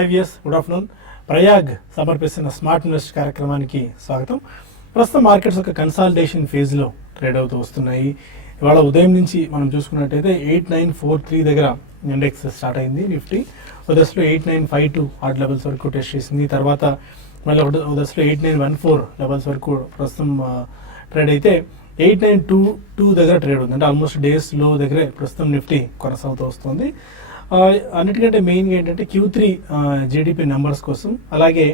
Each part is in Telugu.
IVS good afternoon. ప్రయాగ్ సమర్పిస్తున్న స్మార్ట్ ఇన్వెస్ట్ కార్యక్రమానికి స్వాగతం. ప్రస్తుతం మార్కెట్స్ ఒక కన్సాలిడేషన్ ఫేజ్లో ట్రేడ్ అవుతూ వస్తున్నాయి. ఇవాళ ఉదయం నుంచి మనం చూసుకున్నట్టయితే 8943 దగ్గర ఇండెక్స్ స్టార్ట్ అయింది. నిఫ్టీ ఉదస్లో 8952 ఆర్డ్ లెవెల్స్ వరకు టెస్ట్ చేసింది. తర్వాత మళ్ళీ ఉదస్లో 8914 లెవెల్స్ వరకు ప్రస్తుతం ట్రేడ్ అయితే 8922 దగ్గర ట్రేడ్ ఉంది. అంటే ఆల్మోస్ట్ డేస్ లో దగ్గరే ప్రస్తుతం నిఫ్టీ కొనసాగుతూ వస్తుంది. అన్నిటికంటే మెయిన్గా ఏంటంటే Q3 జీడిపి నెంబర్స్ కోసం, అలాగే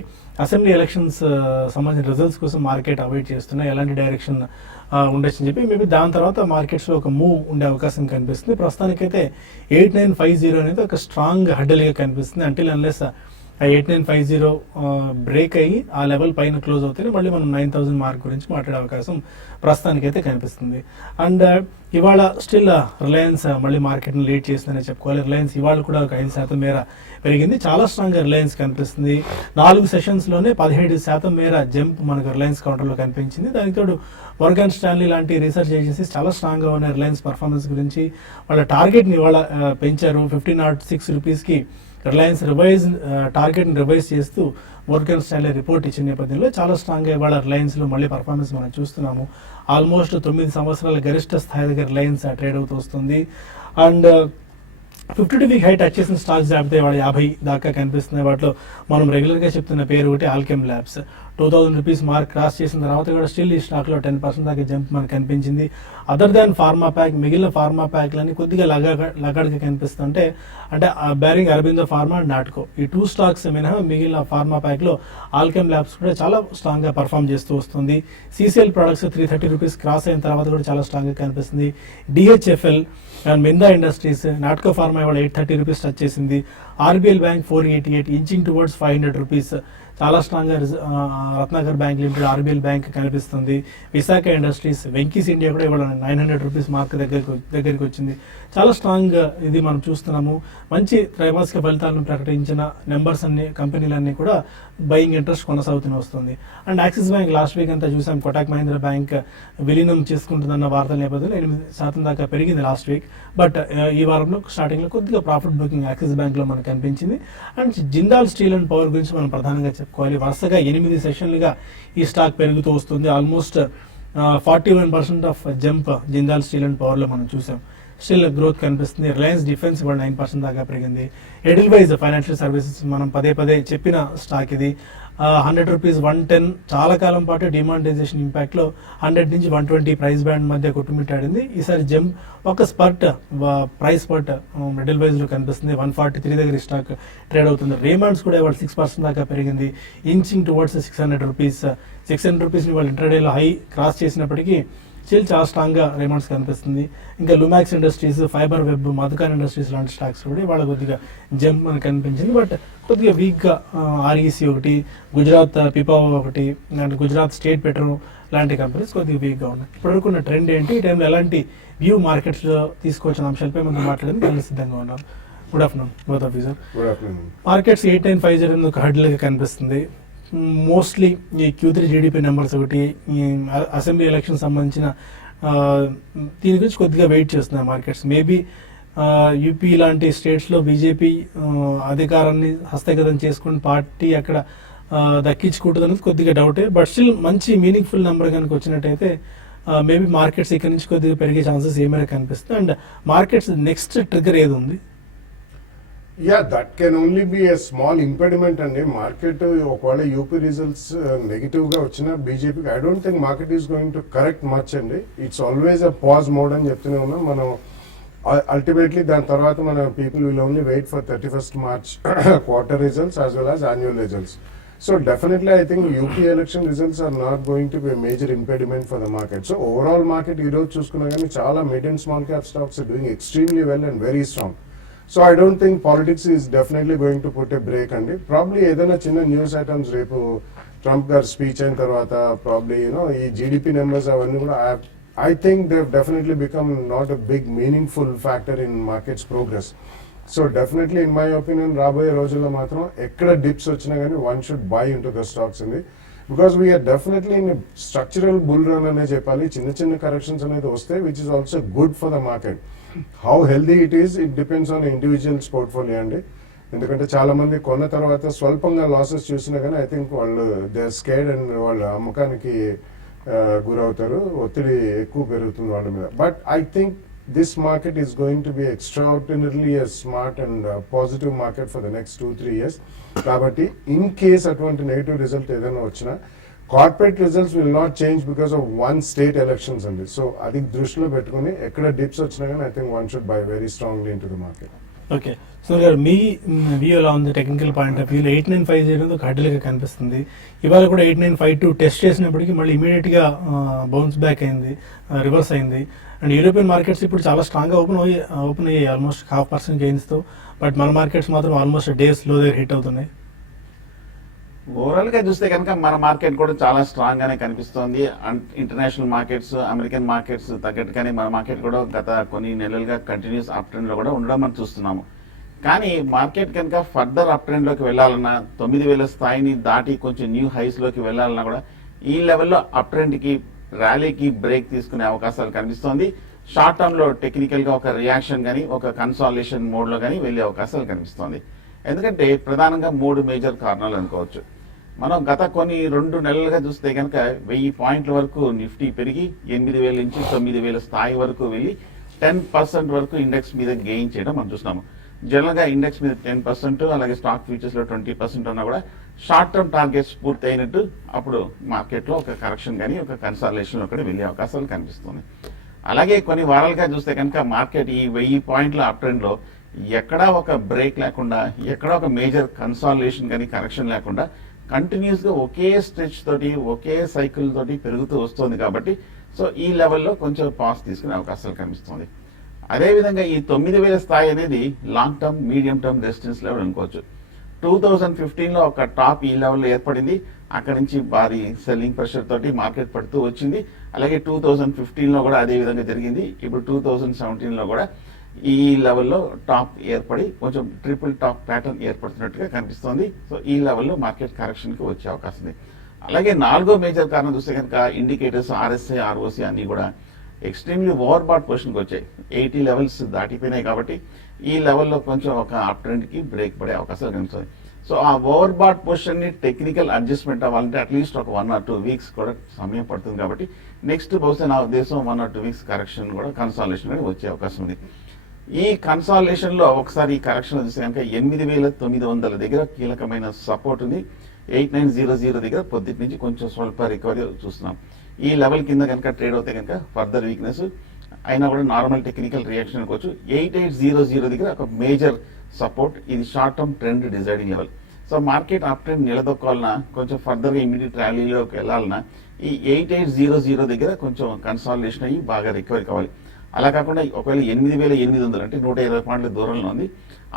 అసెంబ్లీ ఎలక్షన్స్ సంబంధించిన రిజల్ట్స్ కోసం మార్కెట్ అవాయిడ్ చేస్తున్నాయి. ఎలాంటి డైరెక్షన్ ఉండొచ్చని చెప్పి మేబీ దాని తర్వాత మార్కెట్స్లో ఒక మూవ్ ఉండే అవకాశం కనిపిస్తుంది. ప్రస్తుతానికైతే 8950 అనేది ఒక స్ట్రాంగ్ హడ్డల్గా కనిపిస్తుంది. అంటిల్ అన్లెస్ 8950 బ్రేక్ అయ్యి ఆ లెవెల్ పైన క్లోజ్ అవుతే మళ్ళీ మనం 9000 మార్క్ గురించి మాట్లాడే అవకాశం ప్రస్తుతానికైతే కనిపిస్తుంది. అండ్ ఇవాళ స్టిల్ రిలయన్స్ మళ్ళీ మార్కెట్ని లీడ్ చేసిందని చెప్పుకోవాలి. రిలయన్స్ ఇవాళ కూడా ఒక 5% మేర పెరిగింది. చాలా స్ట్రాంగ్గా రిలయన్స్ కనిపిస్తుంది. 4 సెషన్స్లోనే 17% మేర జంప్ మనకు రిలయన్స్ కౌంటర్లో కనిపించింది. దానికి తోడు మోర్గాన్ స్టాన్లీ లాంటి రీసెర్చ్ ఏజెన్సీస్ చాలా స్ట్రాంగ్గా ఉన్నాయి రిలయన్స్ పర్ఫార్మెన్స్ గురించి. వాళ్ళ టార్గెట్ని ఇవాళ పెంచారు. 1506 రూపీస్కి రిలయన్స్ టార్గెట్ని రివైజ్ చేస్తూ మోర్గాన్ స్టాన్లీ రిపోర్ట్ ఇచ్చిన నేపథ్యంలో చాలా స్ట్రాంగ్గా ఇవాళ రిలయన్స్లో మళ్ళీ పర్ఫార్మెన్స్ మనం చూస్తున్నాము. ఆల్మోస్ట్ 9 సంవత్సరాల గరిష్ట స్థాయి దగ్గర రిలయన్స్ ట్రేడ్ అవుతూ వస్తుంది. అండ్ 52 వీక్ హై టచ్ చేసిన స్టాక్స్ జాబితే వాడు 50 దాకా కనిపిస్తున్నాయి. వాటిలో మనం రెగ్యులర్గా చెప్తున్న పేరు ఒకటి Alkem labs. 2000 rupees mark cross చేసిన తర్వాత కూడా స్టిల్ ఈ స్టాక్లో 10% దాకా జంప్ మనకు కనిపించింది. అదర్ దాన్ ఫార్మా ప్యాక్, మిగిలిన ఫార్మా ప్యాక్లన్నీ కొద్దిగా లగాడుగా కనిపిస్తుంటే, అంటే bearing Aurobindo pharma and Natco, ఈ 2 స్టాక్స్ మినహా మిగిలిన ఫార్మా ప్యాక్లో ఆల్కెమ్ ల్యాబ్స్ కూడా చాలా స్ట్రాంగ్గా పర్ఫామ్ చేస్తూ వస్తుంది. CCL ప్రొడక్ట్స్ 330 రూపీస్ క్రాస్ అయిన తర్వాత కూడా చాలా స్ట్రాంగ్గా కనిపిస్తుంది. DHFL and మిందా industries, Natco pharma ఇవాళ 830 రూపీస్ టచ్ చేసింది. RBL bank 488, inching towards 500 rupees. చాలా స్ట్రాంగ్గా Ratnakar bank limited, RBL bank కనిపిస్తుంది. విశాఖ ఇండస్ట్రీస్, వెంకీస్ ఇండియా కూడా ఇవాళ 900 రూపీస్ మార్క్ దగ్గరికి వచ్చింది. చాలా స్ట్రాంగ్ ఇది మనం చూస్తున్నాము. మంచి త్రైమాసిక ఫలితాలను ప్రకటించిన నెంబర్స్ అన్ని కంపెనీలన్నీ కూడా బయింగ్ ఇంట్రెస్ట్ కొనసాగుతూనే వస్తుంది. And axis bank last week అంతా చూసాం, కోటాక్ మహీంద్రా బ్యాంక్ విలీనం చేసుకుంటుందన్న వార్తల నేపథ్యంలో 8% దాకా పెరిగింది లాస్ట్ వీక్. బట్ ఈ వారంలో స్టార్టింగ్లో కొద్దిగా ప్రాఫిట్ బుకింగ్ యాక్సిస్ బ్యాంక్లో మనకు కనిపించింది. And Jindal steel and power గురించి మనం ప్రధానంగా చెప్పుకోవాలి. వరుసగా 8 సెషన్లుగా ఈ స్టాక్ పెరుగుతూ వస్తుంది. Almost 41% of jump Jindal steel and పవర్లో మనం చూసాం. స్టిల్ గ్రోత్ కనిపిస్తుంది. రిలయన్స్ డిఫెన్స్ కూడా 9% దాకా పెరిగింది. ఎడిల్వైజ్ ఫైనాన్షియల్ సర్వీసెస్ మనం పదే చెప్పిన స్టాక్ ఇది. 100 రూపీస్ 110 చాలా కాలం పాటు డిమానిటైజేషన్ ఇంపాక్ట్లో 100 నుంచి 120 ప్రైస్ బ్యాండ్ మధ్య కొట్టుమిట్టాడింది. ఈసారి జంప్ ఒక స్పర్ట్ ప్రైస్ స్పర్ట్ ఎడిల్వైజ్లో కనిపిస్తుంది. 143 దగ్గర స్టాక్ ట్రేడ్ అవుతుంది. రేమాండ్స్ కూడా ఇవాళ 6% దాకా పెరిగింది. Inching towards 600 rupees. 600 రూపీస్ని వాళ్ళు ఇంటర్డేలో హై క్రాస్ చేసినప్పటికీ స్టిల్ చాలా స్ట్రాంగ్గా రేమాండ్స్ కనిపిస్తుంది. ఇంకా Lumax industries, fibre web, Madhucon industries లాంటి స్టాక్స్ కూడా వాళ్ళ కొద్దిగా జంప్ మనకు కనిపించింది. బట్ కొద్దిగా వీక్గా REC ఒకటి, గుజరాత్ పిపావా ఒకటి, అండ్ గుజరాత్ స్టేట్ పెట్రో లాంటి కంపెనీస్ కొద్దిగా వీక్గా ఉన్నాయి. ఇప్పటివరకు ఉన్న ట్రెండ్ ఏంటి, ఈ టైంలో ఎలాంటి వ్యూ మార్కెట్స్లో తీసుకొచ్చిన అంశాలపై మనం మాట్లాడేందుకు చాలా సిద్ధంగా ఉన్నాం. Good afternoon both of you sir. Markets 8950 ఒక హడ్లుగా కనిపిస్తుంది. మోస్ట్లీ ఈ Q3 జీడిపి నెంబర్స్ ఒకటి, ఈ అసెంబ్లీ ఎలక్షన్ సంబంధించిన దీని గురించి కొద్దిగా వెయిట్ చేస్తున్నాయి మార్కెట్స్. మేబీ యూపీ లాంటి స్టేట్స్లో బీజేపీ అధికారాన్ని హస్తగతం చేసుకుని పార్టీ అక్కడ దక్కించుకుంటుంది అనేది కొద్దిగా డౌటే. బట్ స్టిల్ మంచి మీనింగ్ఫుల్ నెంబర్ కనుక వచ్చినట్టయితే మేబీ మార్కెట్స్ ఇక్కడ నుంచి కొద్దిగా పెరిగే ఛాన్సెస్ ఏమైనా కనిపిస్తుంది. అండ్ మార్కెట్స్ నెక్స్ట్ ట్రిగర్ ఏది ఉంది? That can only be a small impediment అండి. మార్కెట్ ఒకవేళ యూపీ రిజల్ట్స్ నెగిటివ్ గా వచ్చిన బీజేపీకి I don't think market is going to correct much అండి. It's always a pause mode అని చెప్తూనే ఉన్నాం మనం. అల్టిమేట్లీ దాని తర్వాత మన people will only wait for 31st March quarter results as well as annual results. So definitely I think UP election results are not going to be a major impediment for the market. So overall market ఈ రోజు చూసుకున్నా కానీ చాలా mid and small cap stocks are doing extremely well and very strong. So I don't think politics is definitely going to put a break అండి. ప్రాబ్లీ ఏదైనా చిన్న న్యూస్ ఐటమ్స్ రేపు ట్రంప్ గారు స్పీచ్ అయిన తర్వాత ప్రాబ్లీ ఈ జీడిపి నెంబర్స్ అవన్నీ కూడా I think they've definitely become not a big meaningful factor in market's progress. So definitely in my opinion రాబోయే రోజుల్లో మాత్రం ఎక్కడ డిప్స్ వచ్చినా కానీ one should buy into the stocks అండి. Because we are definitely in a structural bull run అనే చెప్పాలి. చిన్న కరెక్షన్స్ అనేది వస్తాయి which is also good for the market. How healthy it is, it depends on individual's portfolio అండి. ఎందుకంటే చాలా మంది కొన్న తర్వాత స్వల్పంగా లాసెస్ చూసినా కానీ ఐ థింక్ వాళ్ళు దే ఆర్ స్కేర్డ్ అండ్ వాళ్ళు అమ్మకానికి గురవుతారు, ఒత్తిడి ఎక్కువ పెరుగుతుంది వాళ్ళ మీద. But I think this market is going to be extraordinarily a smart and positive market for the next 2-3 years. Kabatti in case atvanti negative result edana vachina corporate results will not change because of one state elections andi. So adi drushilo pettukoni ekkada dips vachina gaani I think one should buy very strongly into the market. Okay so గారు మీ వ్యూ ఎలా ఉంది టెక్నికల్ పాయింట్ ఆఫ్ వ్యూలో 8950 అనేది ఒక హడ్డీలుగా కనిపిస్తుంది. ఇవాళ కూడా 8952 టెస్ట్ చేసినప్పటికీ మళ్ళీ ఇమీడియట్గా బౌన్స్ బ్యాక్ అయింది, రివర్స్ అయింది. అండ్ యూరోపియన్ మార్కెట్స్ ఇప్పుడు చాలా స్ట్రాంగ్గా ఓపెన్ అయ్యాయి ఆల్మోస్ట్ 0.5% గెయిన్స్తో. బట్ మన మార్కెట్స్ మాత్రం ఆల్మోస్ట్ డేస్లో దగ్గర హిట్ అవుతున్నాయి. ఓవరాల్ గా చూస్తే కనుక మన మార్కెట్ కూడా చాలా స్ట్రాంగ్ గానే కనిపిస్తోంది. ఇంటర్నేషనల్ మార్కెట్స్, అమెరికన్ మార్కెట్స్ తగ్గట్టుగానే మన మార్కెట్ కూడా గత కొన్ని నెలలుగా కంటిన్యూస్ అప్ ట్రెండ్ లో కూడా ఉండడం మనం చూస్తున్నాము. కానీ మార్కెట్ కనుక ఫర్దర్ అప్ ట్రెండ్ లోకి వెళ్ళాలన్నా 9,000 స్థాయిని దాటి కొంచెం న్యూ హైస్ లోకి వెళ్ళాలన్నా కూడా ఈ లెవెల్లో అప్ ట్రెండ్ కి ర్యాలీకి బ్రేక్ తీసుకునే అవకాశాలు కనిపిస్తోంది. షార్ట్ టర్మ్ లో టెక్నికల్ గా ఒక రియాక్షన్ గానీ ఒక కన్సాలిడేషన్ మోడ్ లో గానీ వెళ్లే అవకాశాలు కనిపిస్తోంది. ఎందుకంటే ప్రధానంగా 3 మేజర్ కారణాలు అనుకోవచ్చు. మనం గత కొన్ని 2 నెలలుగా చూస్తే కనుక 1000 పాయింట్ల వరకు నిఫ్టీ పెరిగి 8,000 నుంచి 9,000 స్థాయి వరకు వెళ్ళి 10% వరకు ఇండెక్స్ మీద గెయిన్ చేయడం మనం చూస్తున్నాము. జనరల్ గా ఇండెక్స్ మీద 10%, అలాగే స్టాక్ ఫ్యూచర్స్ లో 20% ఉన్నా కూడా షార్ట్ టర్మ్ టార్గెట్స్ పూర్తి అయినట్టు అప్పుడు మార్కెట్ లో ఒక కరెక్షన్ కానీ ఒక కన్సాలిడేషన్ లో కూడా వెళ్ళే అవకాశాలు కనిపిస్తుంది. అలాగే కొన్ని వారాలుగా చూస్తే కనుక మార్కెట్ ఈ 1000 పాయింట్ల అప్ ట్రెండ్ లో ఎక్కడా ఒక బ్రేక్ లేకుండా, ఎక్కడా ఒక మేజర్ కన్సాలిడేషన్ కానీ కరెక్షన్ లేకుండా కంటిన్యూస్ గా ఒకే స్ట్రెచ్ తోటి ఒకే సైకిల్ తోటి పెరుగుతూ వస్తుంది. కాబట్టి సో ఈ లెవెల్లో కొంచెం పాస్ తీసుకునే అవకాశాలు కనిపిస్తుంది. అదేవిధంగా ఈ 9,000 స్థాయి అనేది long term, medium term resistance level అనుకోవచ్చు. 2015 లో ఒక టాప్ ఈ లెవెల్లో ఏర్పడింది. అక్కడి నుంచి భారీ సెల్లింగ్ ప్రెషర్ తోటి మార్కెట్ పడుతూ వచ్చింది. అలాగే 2015 లో కూడా అదే విధంగా జరిగింది. ఇప్పుడు 2017 లో కూడా ఈ లెవెల్లో టాప్ ఏర్పడి కొంచెం ట్రిపుల్ టాప్ ప్యాటర్న్ ఏర్పడుతున్నట్టుగా కనిపిస్తోంది. సో ఈ లెవెల్లో మార్కెట్ కరెక్షన్ కి వచ్చే అవకాశం ఉంది. అలాగే 4వ మేజర్ కారణం చూస్తే కనుక ఇండికేటర్స్ RSI, ROC అన్ని కూడా ఎక్స్ట్రీమ్లీ ఓవర్ బాట్ పొజిషన్కి వచ్చాయి. 80 లెవెల్స్ దాటిపోయినాయి. కాబట్టి ఈ లెవెల్లో కొంచెం ఒక అప్ ట్రెండ్ కి బ్రేక్ పడే అవకాశాలు కనిపిస్తుంది. సో ఆ ఓవర్ బాట్ పొజిషన్ ని టెక్నికల్ అడ్జస్ట్మెంట్ అవ్వాలంటే అట్లీస్ట్ ఒక 1 or 2 వీక్స్ కూడా సమయం పడుతుంది. కాబట్టి నెక్స్ట్ బహుశా నా ఉద్దేశం 1 or 2 వీక్స్ కరెక్షన్ కూడా కన్సాలిడేషన్ కూడా వచ్చే అవకాశం ఉంది. ఈ కన్సాలిడేషన్ లో ఒకసారి ఈ కరెక్షన్ చూస్తే కనుక 8,900 దగ్గర కీలకమైన సపోర్ట్ ఉంది. 8,900 దగ్గర పొద్దుటి నుంచి కొంచెం స్వల్ప రికవరీ చూస్తున్నాం. ఈ లెవెల్ కింద కనుక ట్రేడ్ అవుతే కనుక ఫర్దర్ వీక్నెస్ అయినా కూడా నార్మల్ టెక్నికల్ రియాక్షన్ అనుకోవచ్చు. 8,800 దగ్గర ఒక మేజర్ సపోర్ట్. ఇది short term trend deciding level. So market up trend నిలదొక్కాలన్నా కొంచెం ఫర్దర్ గా ఇమీడియట్ ర్యాలీలోకి వెళ్ళాలన్నా ఈ 8,800 దగ్గర కొంచెం కన్సాలిడేషన్ అయ్యి బాగా రికవరీ కావాలి. అలా కాకుండా ఒకవేళ 8,800 అంటే 120 పాయింట్ల దూరంలో ఉంది,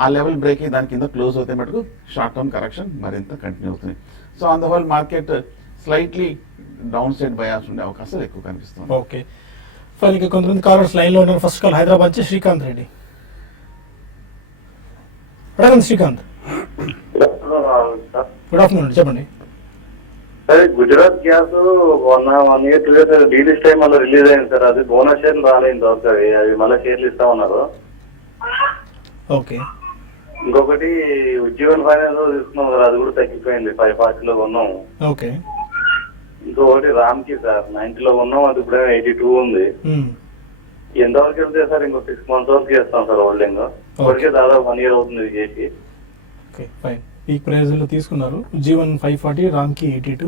ఆ లెవెల్ బ్రేక్ అయ్యి దాని కింద క్లోజ్ అవుతే మటుకు షార్ట్ టర్మ్ కరెక్షన్ మరింత కంటిన్యూ అవుతుంది. So on the whole market slightly down side bias ఉండే అవకాశాలు ఎక్కువ కనిపిస్తుంది. Okay fine. ఇక కొంతమంది కాలర్స్ లైన్ లో ఉన్నారు. ఫస్ట్ కాల్ హైదరాబాద్ నుంచి శ్రీకాంత్ రెడ్డి. అడగండి శ్రీకాంత్. గుడ్ ఆఫ్టర్నూన్, చెప్పండి. Sir Gujarat gas 1 year 2 years delist time మళ్ళీ రిలీజ్ అయింది సార్. అది బోనస్ షేర్లు రాలేదు దొరకవి, అవి మళ్ళీ షేర్లు ఇస్తా ఉన్నారు. ఓకే. ఇంకొకటి ఉజ్జీవన్ ఫైనాన్స్ తీసుకున్నాం సార్, అది కూడా తగ్గిపోయింది. 540 లో కొన్నాం. ఓకే. ఇంకొకటి రామ్ కి సార్ 90 లో కొన్నాం, అది ఇప్పుడు 82 ఉంది. ఎంతవరకు వెళ్తే సార్ ఇంకో 6 months వరకు చేస్తాం సార్ హోల్డింగ్. ఇప్పటికే దాదాపు 1 year అవుతుంది ఇది చేసి. Okay fine. పీక్ ప్రైస్ లో తీసుకున్నారు. ఉజ్జీవన్ 540, రామ్ కి 82.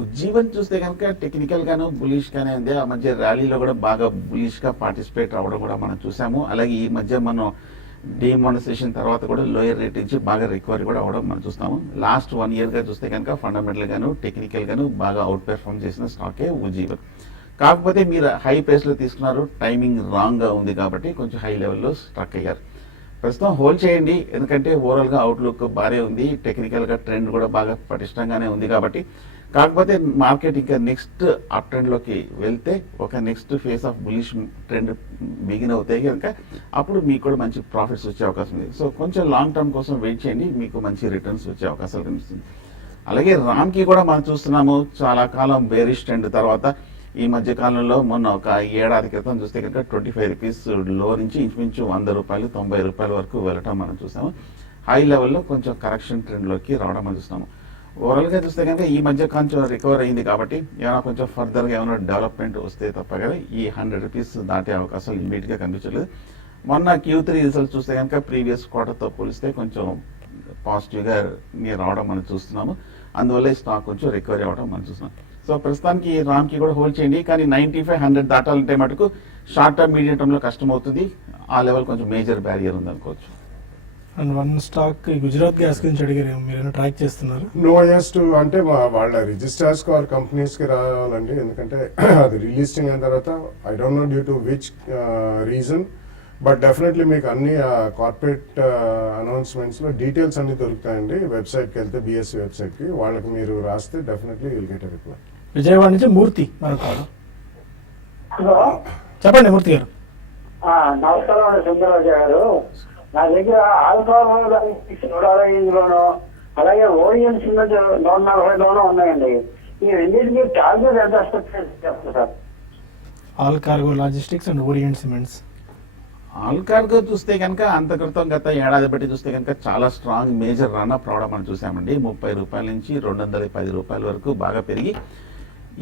ఉజ్జీవన్ చూస్తే కనుక టెక్నికల్ గాను బులిష్ గానే ఉంది. ఆ మధ్య ర్యాలీలో కూడా బాగా బులిష్ గా పార్టిసిపేట్ అవ్వడం కూడా మనం చూసాము. అలాగే ఈ మధ్య మనం డిమానిటైజేషన్ తర్వాత కూడా లోయర్ రేట్ నుంచి బాగా రికవరీ కూడా అవ్వడం మనం చూస్తాము. లాస్ట్ 1 year గా చూస్తే కనుక ఫండమెంటల్ గాను టెక్నికల్ గాను బాగా అవుట్ పెర్ఫార్మ్ చేసిన స్టాకే ఉజ్జీవన్. కాకపోతే మీరు హై ప్రైస్ లో తీసుకున్నారు, టైమింగ్ రాంగ్ గా ఉంది కాబట్టి కొంచెం హై లెవెల్లో స్ట్రక్ అయ్యారు. ప్రస్తుతం హోల్డ్ చేయండి, ఎందుకంటే ఓవరాల్ గా అవుట్లుక్ బాగానే ఉంది, టెక్నికల్ గా ట్రెండ్ కూడా బాగా పటిష్టంగానే ఉంది. కాబట్టి కాకపోతే మార్కెట్ ఇంకా నెక్స్ట్ అప్ ట్రెండ్ లోకి వెళ్తే ఒక next face of bullish trend begin అవుతాయి కనుక అప్పుడు మీకు కూడా మంచి ప్రాఫిట్స్ వచ్చే అవకాశం ఉంది. సో కొంచెం లాంగ్ టర్మ్ కోసం వెయిట్ చేయండి, మీకు మంచి రిటర్న్స్ వచ్చే అవకాశాలు కనిపిస్తుంది. అలాగే రామ్ కి కూడా మనం చూస్తున్నాము చాలా కాలం బేరిష్ ట్రెండ్ తర్వాత ఈ మధ్య కాలంలో మొన్న ఒక ఏడాది క్రితం చూస్తే కనుక 25 రూపీస్ లో నుంచి ఇంచుమించు 100 రూపాయలు 90 రూపాయల వరకు వెళ్ళటం మనం చూసాము. హై లెవెల్లో కొంచెం కరెక్షన్ ట్రెండ్లోకి రావడం మనం చూస్తున్నాము. ఓవరాల్గా చూస్తే కనుక ఈ మధ్య కొంచెం రికవర్ అయింది కాబట్టి ఏమైనా కొంచెం ఫర్దర్గా ఏమైనా డెవలప్మెంట్ వస్తే తప్ప కదా ఈ 100 రూపీస్ దాటే అవకాశాలు ఇమీడియట్గా కనిపించలేదు. మొన్న Q3 రిజల్ట్స్ చూస్తే కనుక ప్రీవియస్ క్వార్టర్తో పోలిస్తే కొంచెం పాజిటివ్గా రావడం మనం చూస్తున్నాము. అందువల్ల ఈ స్టాక్ కొంచెం రికవరీ అవ్వడం మనం చూస్తున్నాం. సో ప్రస్తుతానికి రామ్కి కూడా హోల్డ్ చేయండి, కానీ 95-100 దాటాలంటే మటుకు షార్ట్ టర్మ్ మీడియం టర్మ్లో కష్టం అవుతుంది. ఆ లెవెల్ కొంచెం మేజర్ బ్యారియర్ ఉంది అనుకోవచ్చు. And one stock Gujarat gas గురించి అడిగారు, మీరు ట్రాక్ చేస్తున్నారు? నో ఎస్ టు అంటే వాళ్ళ రిజిస్టర్స్ ఆర్ కంపెనీస్ కి రావాలండి, ఎందుకంటే అది రిలీజింగ్ అయిన తర్వాత I don't know due to which reason, but definitely మీకు అన్ని కార్పొరేట్ అనౌన్స్మెంట్స్ లో డీటెయిల్స్ అన్ని దొరుకుతాయండి. వెబ్సైట్కి వెళ్తే BSE వెబ్సైట్కి వాళ్ళకి మీరు రాస్తే definitely will get a reply. Vijayawada నుంచి మూర్తి మనకు కాదు. హలో, చెప్పండి మూర్తి గారు. నమస్కారం అండి సుందరరాజు గారు. నా దగ్గర ఆల్ఫా 125లోను అలాగే ఓరియం సిమెంట్ 140లోనూ ఉన్నాయండి. ఈ రెండింటికి టార్గెట్ ఎంత చెప్తారు sir? All cargo logistics and orient cements. All cargo చూస్తే కనుక అంత క్రితం గత ఏడాది బట్టి చూస్తే కనుక చాలా స్ట్రాంగ్ మేజర్ రన్అప్ రావడం మనం చూసామండి. 30 రూపాయల నుంచి 210 రూపాయల వరకు బాగా పెరిగి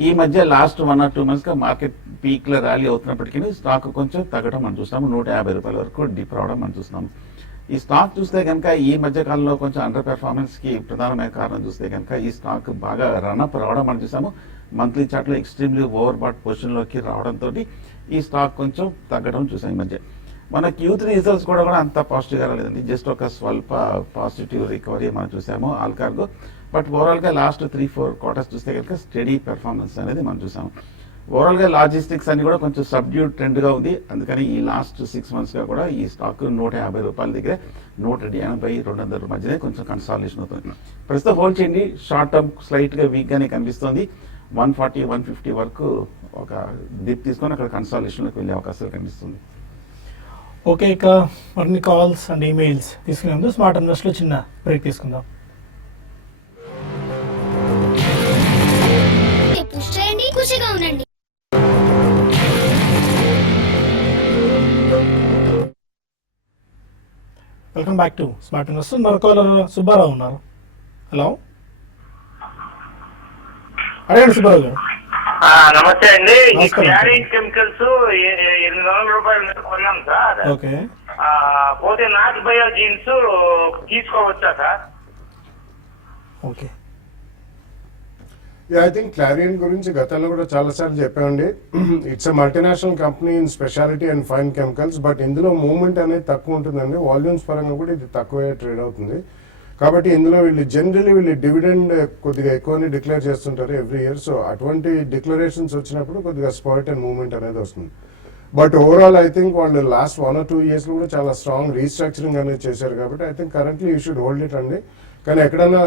ఈ మధ్య లాస్ట్ 1 or 2 months గా మార్కెట్ పీక్ లో ర్యాలీ అవుతున్నప్పటికీ స్టాక్ కొంచెం తగ్గడం మనం చూస్తాము. 150 రూపాయల వరకు డిప్ రావడం మనం చూస్తున్నాము. ఈ స్టాక్ చూస్తే కనుక ఈ మధ్య కాలంలో కొంచెం అండర్ పెర్ఫార్మెన్స్ కి ప్రధానమైన కారణం చూస్తే కనుక ఈ స్టాక్ బాగా రన్అప్ రావడం మనం చూసాము. మంత్లీ చార్ట్ లో ఎక్స్ట్రీమ్లీ ఓవర్ బాట్ పొజిషన్ లోకి రావడంతో ఈ స్టాక్ కొంచెం తగ్గడం చూసాం ఈ మధ్య. మన Q3 రిజల్ట్స్ కూడా అంత పాజిటివ్గా రాలేదండి, జస్ట్ ఒక స్వల్ప పాజిటివ్ రికవరీ మనం చూసాము ఆల్ కార్గో. బట్ ఓవరాల్గా లాస్ట్ 3-4 quarters చూస్తే కనుక స్టడీ పెర్ఫార్మెన్స్ అనేది మనం చూసాము. ఓవరాల్గా లాజిస్టిక్స్ అని కూడా కొంచెం సబ్డ్యూడ్ ట్రెండ్గా ఉంది. అందుకని ఈ లాస్ట్ 6 monthsగా కూడా ఈ స్టాక్ 150 రూపాయల దగ్గర 180-200 మధ్యనే కొంచెం కన్సాలిడేషన్ అవుతుంది. ప్రస్తుతం హోల్డ్ చేయండి. షార్ట్ టర్మ్ స్లైట్గా వీక్గానే కనిపిస్తుంది. 140-150 వరకు ఒక డిప్ తీసుకొని అక్కడ కన్సాలిడేషన్లోకి వెళ్ళే అవకాశాలు కనిపిస్తుంది. ఓకే, ఇక మరిన్ని కాల్స్ అండ్ ఈమెయిల్స్ తీసుకునే ముందు స్మార్ట్ ఇన్వెస్ట్లో చిన్న బ్రేక్ తీసుకుందాం. పుష్ చేయండి, ఖుషిగా ఉండండి. Welcome back to smart investor. మరో కాలర్ సుబ్బారావు ఉన్నారు. హలో, అడగండి సుబ్బారావు గారు. నమస్తే అండి. ఈ నమస్కారం. క్లారిన్ కెమికల్స్ 800 రూపాయలు కొన్నాం సార్. ఓకే, పోతే నాట్ బయో జీన్స్ తీసుకోవచ్చా sir? Okay. I think Clariant గురించి గతంలో కూడా చాలాసార్లు చెప్పామండి. It's a multinational company in specialty and fine chemicals, but ఇందులో మూవ్మెంట్ అనేది తక్కువ ఉంటుందండి. వాల్యూమ్స్ పరంగా కూడా ఇది తక్కువే ట్రేడ్ అవుతుంది. కాబట్టి ఇందులో వీళ్ళు డివిడెండ్ కొద్దిగా ఎక్కువని డిక్లేర్ చేస్తుంటారు ఎవ్రీ ఇయర్. సో అటువంటి డిక్లరేషన్స్ వచ్చినప్పుడు కొద్దిగా స్పాట్ అండ్ మూవ్మెంట్ అనేది వస్తుంది. బట్ ఓవరాల్ ఐ థింక్ వాళ్ళు లాస్ట్ 1 or 2 years కూడా చాలా స్ట్రాంగ్ రీస్ట్రక్చరింగ్ అనేది చేశారు. కాబట్టి I think currently you should hold it అండి. కానీ ఎక్కడైనా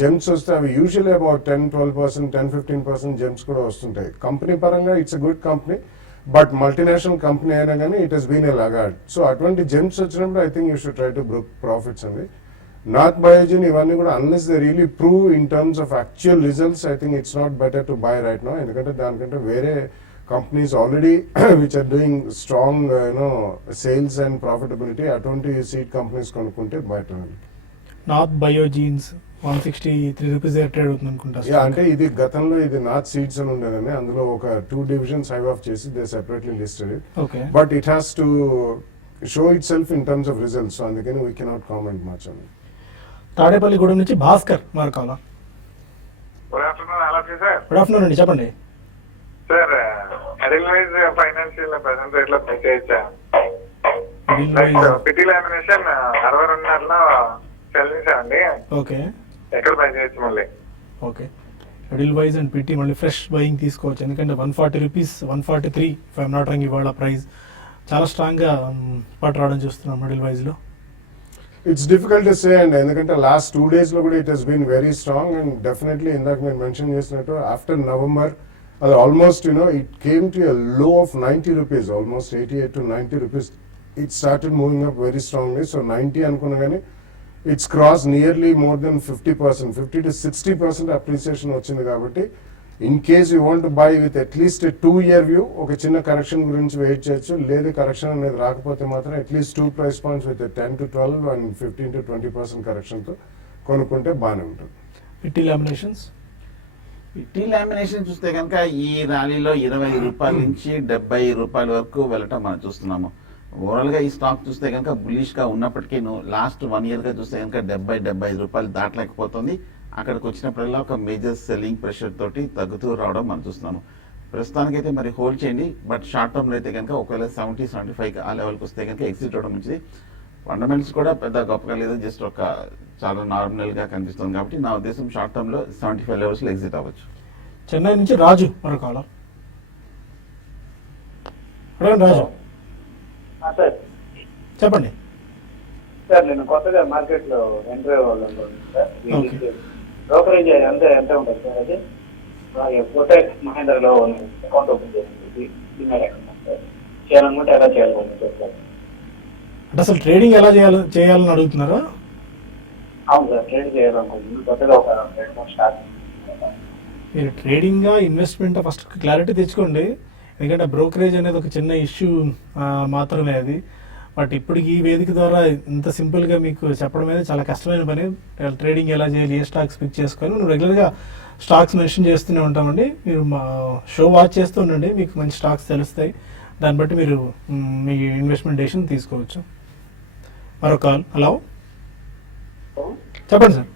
జెమ్స్ వస్తే అవి యూజువల్లీ అబౌట్ 10-12%, 10-15% జెమ్స్ కూడా వస్తుంటాయి. కంపెనీ పరంగా it's a good company, but multinational company అయినా కానీ it has been a laggard. So అటువంటి జెమ్స్ వచ్చినప్పుడు I think you should try to book profits అండి. నాట్ బయోజిన్ ఇవన్నీ కూడా unless they really prove in terms of actual results, I think it's not better to buy right now. ఎందుకంటే దానికంటే వేరే companies already which are doing strong sales and profitability, అటువంటి సీడ్ కంపెనీస్ కొనుక్కుంటే బెటర్ అండి. నాత్ బయోజీన్స్ 163 రూపీస్ ట్రేడ్ అవుతుంది అనుకుంటా. అంటే ఇది గతంలో ఇది నాత్ సీడ్స్ అని ఉండేదండి. అందులో ఒక 2 divisions హైవ్ ఆఫ్ చేసి they separately listed it. Okay, but it has to show it self in terms of results. So అందుకని వీ కెనాట్ కామెంట్ మచ్ అండి. తాడేపల్లిగూడెం నుంచి భాస్కర్ మరి కాల్. Good afternoon. అలా సార్. గుడ్ ఆఫ్టర్నూన్ అండి, చెప్పండి. Sir Edelweiss financial present rate లో పే చేయొచ్చా? పిటి లామినేషన్ 62.5లో సెల్ చేశామండి. ఓకే, ఎక్కడ పే చేయొచ్చు మళ్ళీ? ఓకే. ఎడిల్ వైజ్ అండ్ పిటి మళ్ళీ ఫ్రెష్ బయింగ్ తీసుకోవచ్చు, ఎందుకంటే 140 rupees 143 if I'm not wrong ఇవాళ ప్రైస్ చాలా స్ట్రాంగ్గా పాటు రావడం చూస్తున్నాం ఎడిల్ వైజ్లో. ఇట్స్ డిఫికల్ట్ టు సే అండి, ఎందుకంటే లాస్ట్ 2 days లో కూడా it has been very strong. And definitely ఇందాక మీరు మెన్షన్ చేసినట్టు ఆఫ్టర్ నవంబర్ అది almost it came to a low of 90 rupees, almost 88 to 90 rupees. It started moving up very strongly. So 90 అనుకున్నా కానీ it's cross nearly more than 50%, 50 to 60% appreciation వచ్చింది. కాబట్టి in case you want buy with at least 2 year view ఒక చిన్న కరెక్షన్ గురించి వెయిట్ చేయొచ్చు. లేదు కరెక్షన్ అనేది రాకపోతే మాత్రం at least 2 price points with 10 to 12 and 15 to 20% కరెక్షన్తో కొనుక్కుంటే బాగానే ఉంటుంది. పిట్టి లామినేషన్స్ టీ లామినేషన్ చూస్తే కనుక ఈ ర్యాలీలో 20 రూపాయల నుంచి 70 రూపాయల వరకు వెళ్ళటం మనం చూస్తున్నాము. ఓవరాల్ గా ఈ స్టాక్ చూస్తే కనుక బులిష్ గా ఉన్నప్పటికీ లాస్ట్ 1 year గా చూస్తే కనుక 70-75 రూపాయలు దాటలేకపోతుంది. అక్కడికి వచ్చినప్పుడల్లా ఒక మేజర్ సెల్లింగ్ ప్రెషర్ తోటి తగ్గుతూ రావడం మనం చూస్తున్నాము. ప్రస్తుతానికైతే మరి హోల్డ్ చేయండి. బట్ షార్ట్ టర్మ్ లో అయితే కనుక ఒకవేళ 70-75 ఆ లెవెల్కి వస్తే కనుక ఎగ్జిట్ అవడం మంచిది. ఫండమెంటల్స్ కూడా పెద్ద గొప్పగా లేదు, జస్ట్ ఒక చాలా నార్మల్ గా కనిపిస్తుంది. కాబట్టి నా ఉద్దేశం షార్ట్ టర్మ్ లో 75 లెవెల్స్ లో ఎగ్జిట్ అవ్వచ్చు. చెన్నై నుంచి రాజు మరో కాలర్. రాజు సార్ చెప్పండి. సార్ నేను కొత్తగా మార్కెట్ లో ఎంట్రీ అవ్వాలను సార్. Okay. బ్రోకరేజ్ ఎంత ఉంటుంది సార్? అది కోటక్ మహేంద్రలో అకౌంట్ ఓపెన్ చేసింది, డిమాట్ అకౌంట్ సార్. చేయాలనుకుంటే ఎలా చేయాలనుకుంటున్నారు సార్? అంటే అసలు ట్రేడింగ్ ఎలా చేయాలని అడుగుతున్నారా? అవును సార్, ట్రేడ్ చేయాలనుకుంటున్నాను. కొత్తగా ఒక 2-3 స్టార్ట్. మీరు ట్రేడింగ్గా ఇన్వెస్ట్మెంట్ ఫస్ట్ క్లారిటీ తెచ్చుకోండి. ఎందుకంటే బ్రోకరేజ్ అనేది ఒక చిన్న ఇష్యూ మాత్రమే అది. బట్ ఇప్పుడు ఈ వేదిక ద్వారా ఇంత సింపుల్గా మీకు చెప్పడం అనేది చాలా కష్టమైన పని. ట్రేడింగ్ ఎలా చేయాలి, ఏ స్టాక్స్ పిక్ చేసుకొని నువ్వు రెగ్యులర్గా స్టాక్స్ మెన్షన్ చేస్తూనే ఉంటామండి. మీరు మా షో వాచ్ చేస్తూ ఉండండి, మీకు మంచి స్టాక్స్ తెలుస్తాయి. దాన్ని బట్టి మీరు మీ ఇన్వెస్ట్మెంట్ డెసిషన్ తీసుకోవచ్చు. మరో కాల్. హలో చెప్పండి సార్.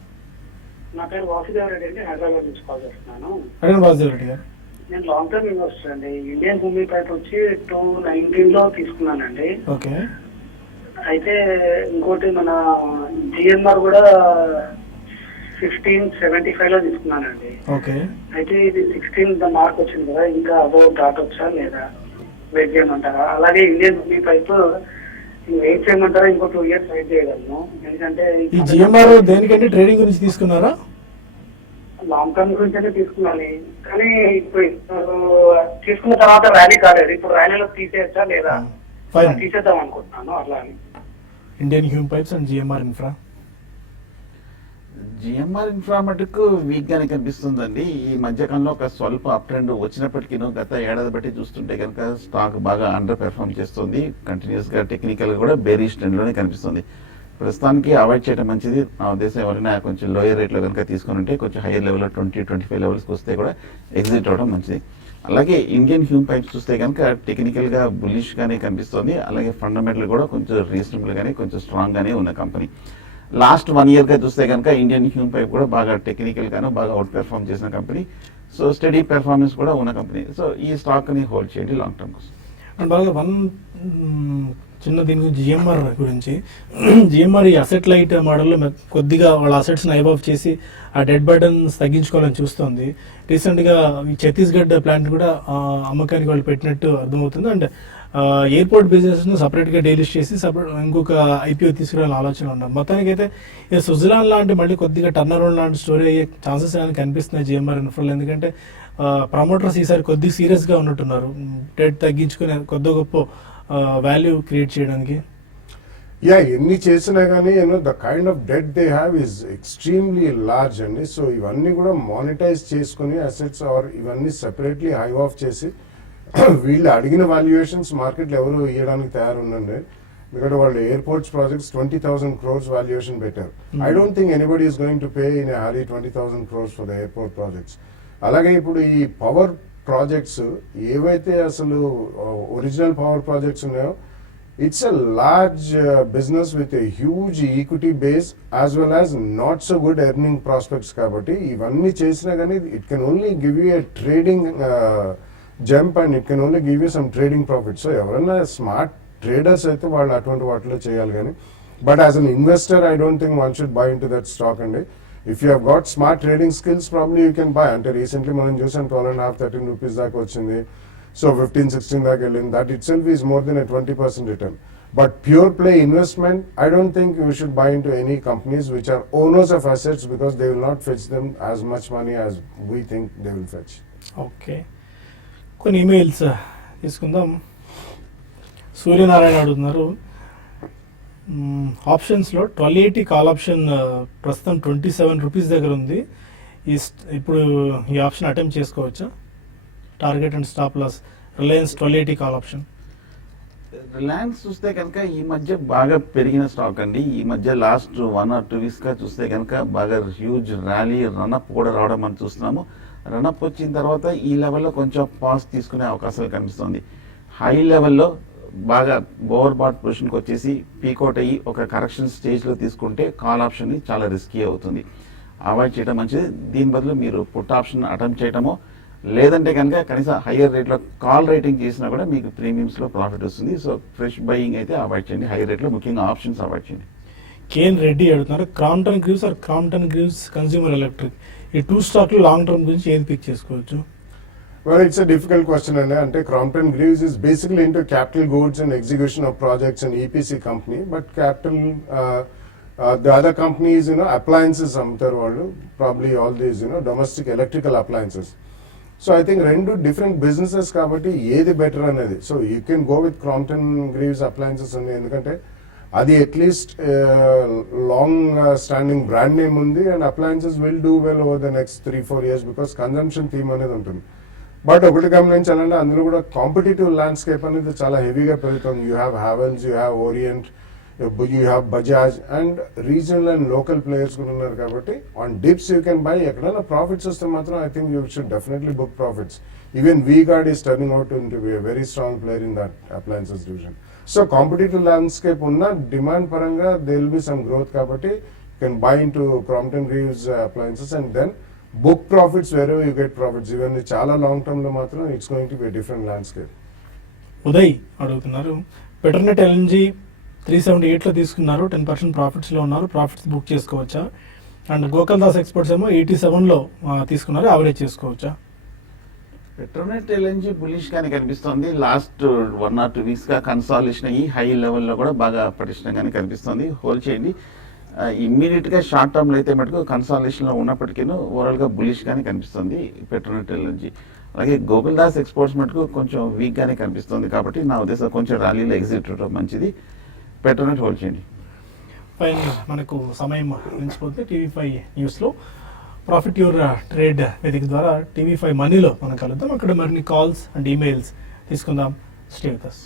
నా పేరు వాసుదేవ్ రెడ్డి అండి, హైదరాబాద్ నుంచి కాల్ చేస్తున్నాను. అడగండి వాసుదేవ్ రెడ్డి గారు. నేను లాంగ్ టర్మ్ ఇన్వెస్టర్ అండి. ఇండియన్ భూమి పైప్ వచ్చి 2019 తీసుకున్నానండి. ఓకే. అయితే ఇంకోటి మన జిఎంఆర్ కూడా 1575 తీసుకున్నానండి. ఓకే. అయితే ఇది 16 మార్క్ వచ్చింది కదా, ఇంకా అబౌవ్ దాటొచ్చా లేదా వెయిట్ చేయమంటారా? అలాగే ఇండియన్ భూమి పైప్ వెయిట్ చేయమంటారా? ఇంకో 2 years వెయిట్ చేయగలను. ఎందుకంటే ఈ జిఎంఆర్ దేనికంటే ట్రేడింగ్ గురించి తీసుకున్నారా? లాంగ్ టర్మ్ గురించి తీసుకున్నాను. కానీ ఇప్పుడు తీసుకున్న తర్వాత ర్యాలీ కాలేదు. ఇప్పుడు ర్యాలీలో తీసేయచ్చా లేదా? ఫైన్. తీసేద్దాం అనుకుంటున్నాను. అట్లా అని Indian Hume pipes and GMR infra. GMR infra మటుకు వీక్ గానే కనిపిస్తుందండి. ఈ మధ్యకాలంలో ఒక స్వల్ప అప్ ట్రెండ్ వచ్చినప్పటికీ గత ఏడాది బట్టి చూస్తుంటే కనుక స్టాక్ బాగా అండర్ పెర్ఫార్మ్ చేస్తుంది. కంటిన్యూస్ గా టెక్నికల్ కూడా బేరిష్ ట్రెండ్ లోనే కనిపిస్తుంది. ప్రస్తుతానికి అవాయిడ్ చేయడం మంచిది. నా ఉద్దేశం ఎవరైనా కొంచెం లోయర్ రేట్లో కనుక తీసుకుని ఉంటే కొంచెం హైయర్ లెవెల్లో 20-25 లెవెల్స్కి వస్తే కూడా ఎగ్జిట్ అవడం మంచిది. అలాగే ఇండియన్ హ్యూమ్ పైప్స్ చూస్తే కనుక టెక్నికల్ గా బుల్లిష్ గానే కనిపిస్తుంది. అలాగే ఫండమెంటల్ కూడా కొంచెం రీజనబుల్ గానే కొంచెం స్ట్రాంగ్ గానే ఉన్న కంపెనీ. లాస్ట్ 1 year గా చూస్తే కనుక ఇండియన్ హ్యూమ్ పైప్ కూడా బాగా టెక్నికల్ గాను బాగా అవుట్ పెర్ఫార్మ్ చేసిన కంపెనీ. సో స్టడీ పెర్ఫార్మెన్స్ కూడా ఉన్న కంపెనీ. సో ఈ స్టాక్ ని హోల్డ్ చేయండి లాంగ్ టర్మ్ కోసం. అండ్ బాగా చిన్న దీని గురించి జిఎంఆర్ గురించి. జిఎంఆర్ ఈ అసెట్ లైట్ మోడల్లో కొద్దిగా వాళ్ళ అసెట్స్ని ఐబాఫ్ చేసి ఆ డెడ్ బర్డన్స్ తగ్గించుకోవాలని చూస్తుంది. రీసెంట్గా ఈ ఛత్తీస్గఢ్ ప్లాంట్ కూడా అమ్మకానికి వాళ్ళు పెట్టినట్టు అర్థమవుతుంది. అండ్ ఎయిర్పోర్ట్ బిజినెస్ను సపరేట్గా డీలిస్ట్ చేసి ఇంకొక ఐపీఓ తీసుకురావాలని ఆలోచన ఉన్నారు. మొత్తానికైతే ఇక స్విట్జర్లాండ్ లాంటి మళ్ళీ కొద్దిగా టర్న్ అరౌండ్ లాంటి స్టోరీ అయ్యే ఛాన్సెస్ ఏమైనా కనిపిస్తున్నాయి జిఎంఆర్ ఇన్ఫ్రాలో. ఎందుకంటే ప్రమోటర్స్ ఈసారి కొద్దిగా సీరియస్గా ఉన్నట్టున్నారు, డెట్ తగ్గించుకుని కొద్ది గొప్ప వాల్యూ క్రియేట్ చేయడానికి. యా, ఎన్ని చేసినా కానీ the kind of debt they have is extremely large అండి. సో ఇవన్నీ కూడా మానిటైజ్ చేసుకుని అసెట్స్ ఆర్ ఇవన్నీ సెపరేట్లీ హై ఆఫ్ చేసి వీళ్ళు అడిగిన వాల్యుయేషన్స్ మార్కెట్లో ఎవరు ఇవ్వడానికి తయారుందండి. ఎందుకంటే వాళ్ళు ఎయిర్పోర్ట్స్ ప్రాజెక్ట్స్ 20,000 crores వాల్యుయేషన్ పెట్టారు. I don't think anybody is going to pay in a hurry 20,000 crores for the airport projects. అలాగే ఇప్పుడు ఈ పవర్ ప్రాజెక్ట్స్ ఏవైతే అసలు ఒరిజినల్ పవర్ ప్రాజెక్ట్స్ ఉన్నాయో, it's a large business with a huge equity base as well as not so good earning prospects. కాబట్టి ఇవన్నీ చేసినా కానీ it can only give you a trading jump and it can only give you some trading profit. So ఎవరైనా స్మార్ట్ ట్రేడర్స్ అయితే వాళ్ళు అటువంటి వాటిలో చేయాలి. కానీ but as an investor I don't think one should buy in to that stock అండి. If you have got smart trading skills, probably you can buy. అంటే recently మనం చూసాం 12.5-13 రూపీస్ దాకా వచ్చింది. సో 15-16 దాకా వెళ్ళింది. That itself is more than 20% return. But pure play investment, I don't think you should buy in to any companies which are owners of assets because they will not fetch them as much money as we think they will fetch. Okay, కొన్ని ఈమెయిల్స్ తీసుకుందాం. సూర్యనారాయణ అడుగుతున్నారు, ఆప్షన్స్లో 1280 కాల్ ఆప్షన్ ప్రస్తుతం 27 రూపీస్ దగ్గర ఉంది. ఇప్పుడు ఈ ఆప్షన్ అటెంప్ట్ చేసుకోవచ్చా? Target and stop loss Reliance 1280 call option. Reliance చూస్తే కనుక ఈ మధ్య బాగా పెరిగిన స్టాక్ అండి. ఈ మధ్య లాస్ట్ 1 or 2 weeks గా చూస్తే కనుక బాగా హ్యూజ్ ర్యాలీ రన్అప్ కూడా రావడం మనం చూస్తున్నాము. రన్అప్ వచ్చిన తర్వాత ఈ లెవెల్లో కొంచెం పాస్ తీసుకునే అవకాశాలు కనిపిస్తుంది. హై లెవెల్లో బాగా ఓవర్ బాట్ పొజిషన్కి వచ్చేసి పీకౌట్ అయ్యి ఒక కరెక్షన్ స్టేజ్లో తీసుకుంటే కాల్ ఆప్షన్ చాలా రిస్కీ అవుతుంది. అవాయిడ్ చేయడం మంచిది. దీని బదులు మీరు పుట్ ఆప్షన్ అటెంప్ట్ చేయడమో లేదంటే కనుక కనీసం హయ్యర్ రేట్లో కాల్ రైటింగ్ చేసినా కూడా మీకు ప్రీమియమ్స్లో ప్రాఫిట్ వస్తుంది. సో ఫ్రెష్ బయింగ్ అయితే అవాయిడ్ చేయండి. హై రేట్లో ముఖ్యంగా ఆప్షన్స్ అవాయిడ్ చేయండి. కేఎన్ రెడ్డి అడుగుతున్నారు, Crompton Greaves or Crompton Greaves consumer electric, ఈ 2 స్టాక్లు లాంగ్ టర్మ్ గురించి ఏది పిక్ చేసుకోవచ్చు? Well, it's a difficult question, and Crompton Greaves is basically into capital goods and execution of projects and EPC company, but the other companies, appliances amtaru vallu, probably all these, domestic electrical appliances. So I think rendu different businesses kabatti edi better anedi. So you can go with Crompton Greaves appliances and endukante adi at least long standing brand name undi, and appliances will do well over the next 3-4 years because consumption theme anedi untundi. But ఒకటి గమనించాలంటే అందులో కూడా కాంపిటేటివ్ ల్యాండ్స్కేప్ అనేది చాలా హెవీగా పెరుగుతుంది. You have Havells, you have Orient, you have Bajaj and regional and local players కూడా ఉన్నారు. కాబట్టి on dips you can buy. ఎక్కడైనా ప్రాఫిట్స్ వస్తే మాత్రం I think you should definitely book profits. Even V-Guard is turning out to be a very strong player in that appliances division. So competitive landscape ఉన్న డిమాండ్ పరంగా they will be some growth. కాబట్టి you can buy in to Crompton Greaves appliances and then book profits wherever you get profits. Even చాలా లాంగ్ టర్మ్ లో మాత్రం it's going to be different landscape. Uday అడుగుతున్నారు, పెట్రోనెట్ LNG 378లో తీసుకున్నారు, 10% ప్రాఫిట్స్లో ఉన్నారు, ప్రాఫిట్స్ బుక్ చేసుకోవచ్చా? అండ్ గోకుల్దాస్ ఎక్స్పోర్ట్స్ ఏమో 87లో తీసుకున్నారు, యావరేజ్ చేసుకోవచ్చా? పెట్రోనెట్ LNG బులిష్ గానే కనిపిస్తుంది. లాస్ట్ 1 or 2 weeks గా కన్సాలిడేషన్ అయ్యి హై లెవెల్లో కూడా బాగా పటిష్టంగానే కనిపిస్తుంది. హోల్డ్ చేయండి. ఇమ్మీడియట్ గా షార్ట్ టర్మ్ లో అయితే మటుకు కన్సాలిడేషన్ లో ఉన్నప్పటికీ ఓవరాల్ గా బులిష్ గానే కనిపిస్తుంది పెట్రోనెట్ LNG. అలాగే గోకుల్దాస్ ఎక్స్పోర్ట్స్ మటుకు కొంచెం వీక్ గానే కనిపిస్తుంది. కాబట్టి నా ఉద్దేశం కొంచెం ర్యాలీలో ఎగ్జిట్ అవడం మంచిది. పెట్రోనెట్ హోల్డ్ చేయండి. ఫైనల్ మనకు సమయం మించిపోతే TV5 న్యూస్లో ప్రాఫిట్ యువర్ ట్రేడ్ వేదిక ద్వారా TV5 మనీలో మనం కలుద్దాం. అక్కడ మరిన్ని కాల్స్ అండ్ ఈమెయిల్స్ తీసుకుందాం. Stay with us.